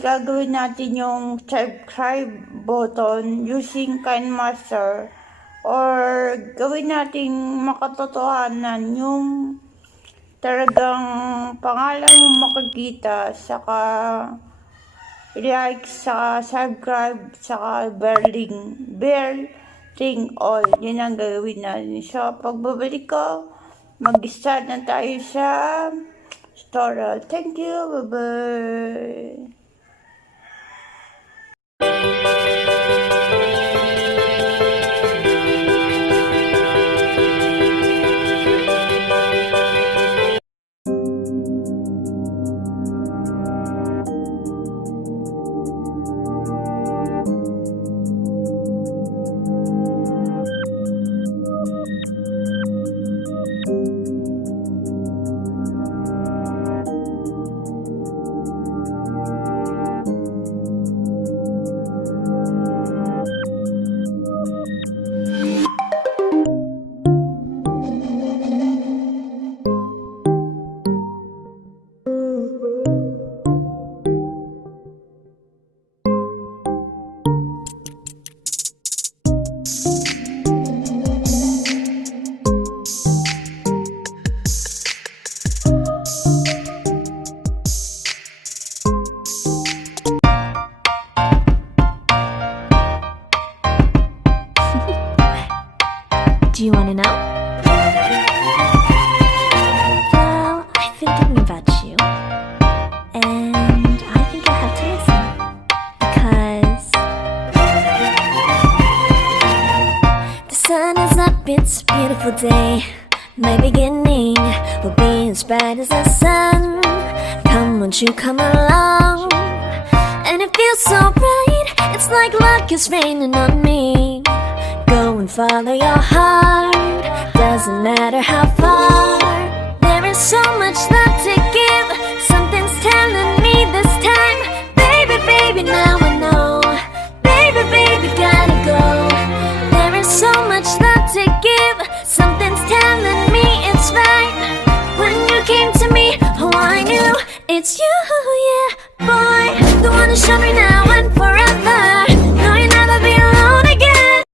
gagawin natin yung subscribe button using KineMaster or gawin natin makatotohanan yung talagang pangalan mo makikita, saka like, saka subscribe, saka bell ring all. Yun ang gagawin natin. So, pagbabalik ko, mag-start na tayo sa tutorial. Thank you. Bye-bye. Do you want to know? Well, I've been thinking about you, and I think I have to listen, because the sun is up, it's a beautiful day. My beginning will be as bright as the sun. Come, won't you come along? And it feels so bright, it's like luck is raining on me. Go and follow your heart, doesn't matter how far. There is so much love to give, something's telling me this time. Baby, baby, now I know. Baby, baby, gotta go. There is so much love to give, something's telling me it's right. When you came to me, oh, I knew it's you, yeah, boy. The one who showed me now and forever. No, you'll never be alone again.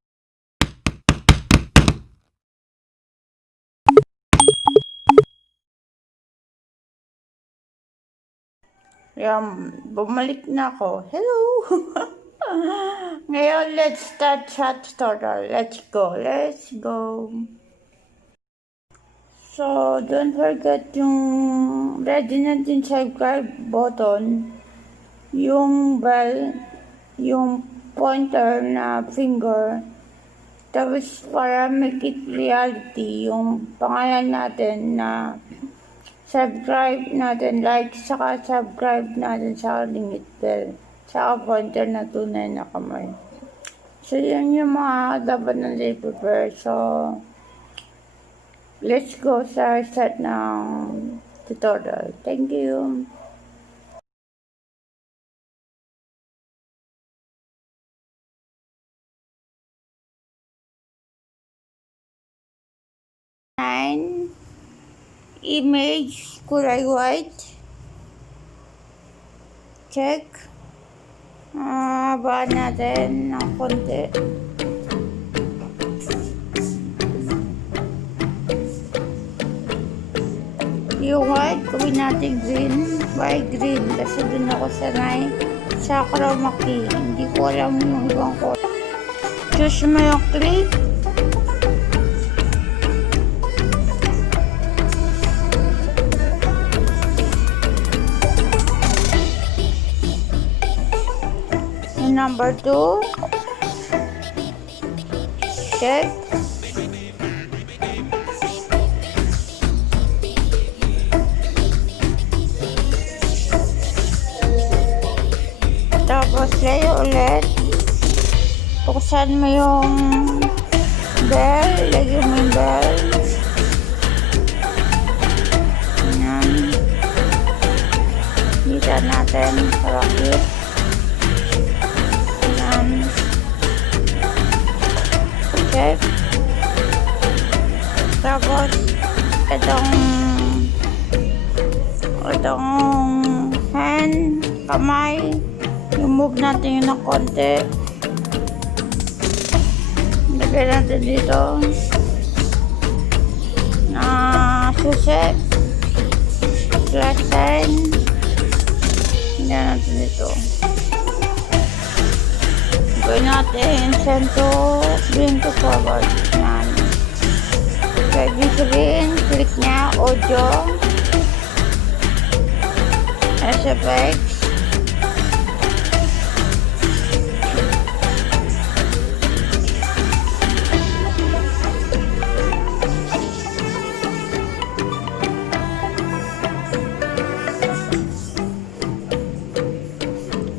Bumalik na ako. Hello! Ngayon, let's start sa tutorial. Let's go. So, don't forget yung ready natin subscribe button, yung bell, yung pointer na finger, tapos para make it reality, yung pangalan natin na subscribe natin, like, saka subscribe natin, saka lingit bell, saka pointer na tunay na kamay. So, yun yung mga dapat na i-prepare. So, let's go sa start ng tutorial. Thank you. Image kulay white, check. Habaan natin ng konti. Yung white, gawin natin green. Why green? Kasi dun ako sanay sa chroma key. Hindi ko alam yung ibang color. Choose mo yung clip. Number 2, check. Tapos layo ulit, buksan mo yung bell, lagyan mo yung bell. Ayan, dito natin parakit. Check. Tapos itong hand, kamay, I-move natin yun ng konti. Lagay natin dito na susi. Plus sign. Lagay natin dito. Gawin natin send to bring to forward. Yan. So, ibig sabihin, click niya, audio, SFX,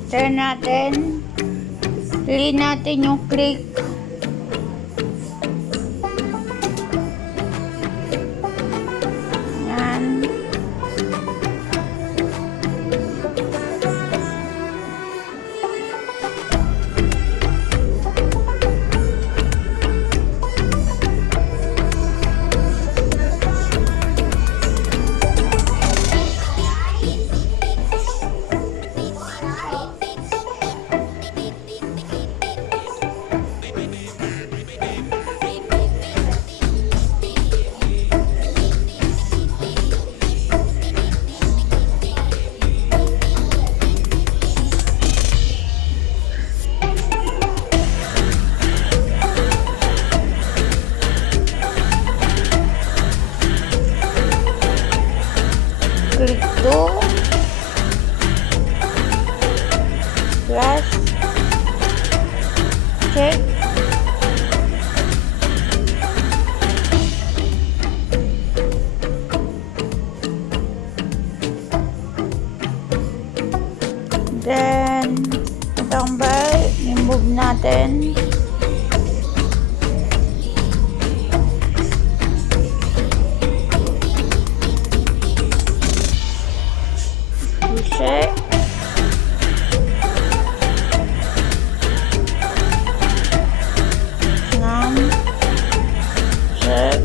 turn natin, pili natin yung click. Yan. Click to plus check. Then itong bell, i-move natin. Check. Check.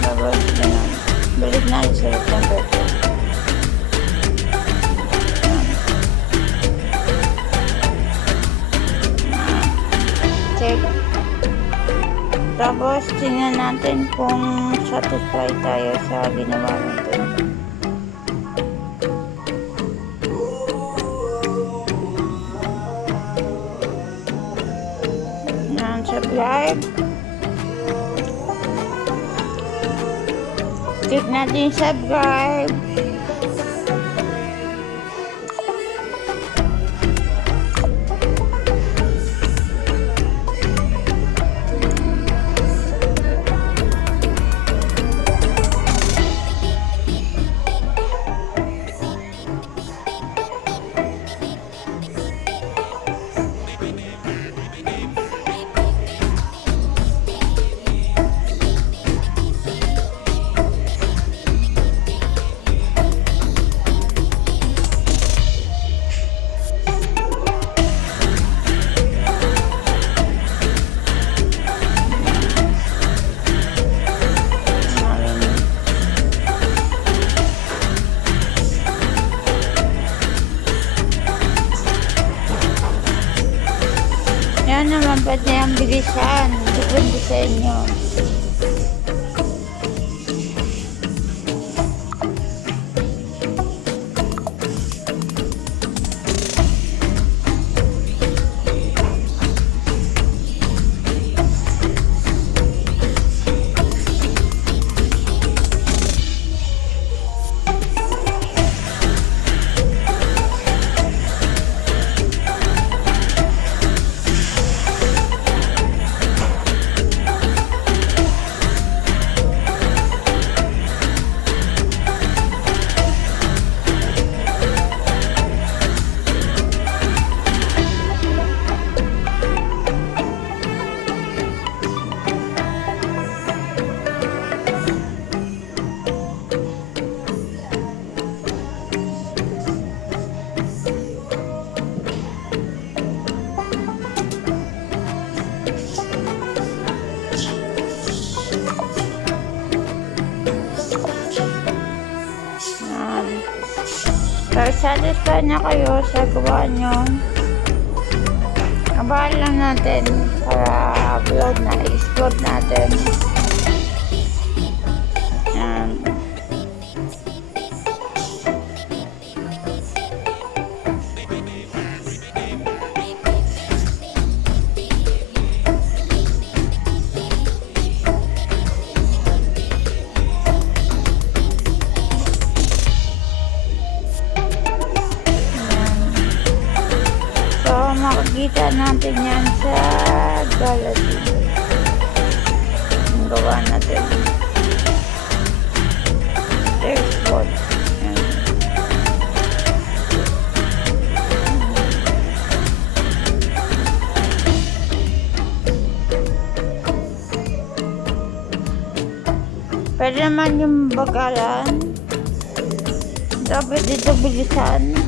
Tapos ganun. Balik natin sa September 2. Check. Tapos tingnan natin kung satisfied tayo sa ginawa natin. Subscribe. Click natin subscribe. Yan naman, pwede ang bilisan. Depende sa inyo. Satisfied na kayo sa gawa nyo, Pabahan lang natin para i-upload natin. Yan. So, makikita natin yan sa gallery. Ang gawa natin. Export. Yan. Pwede naman yung bagalan. Dapat dito bilisan.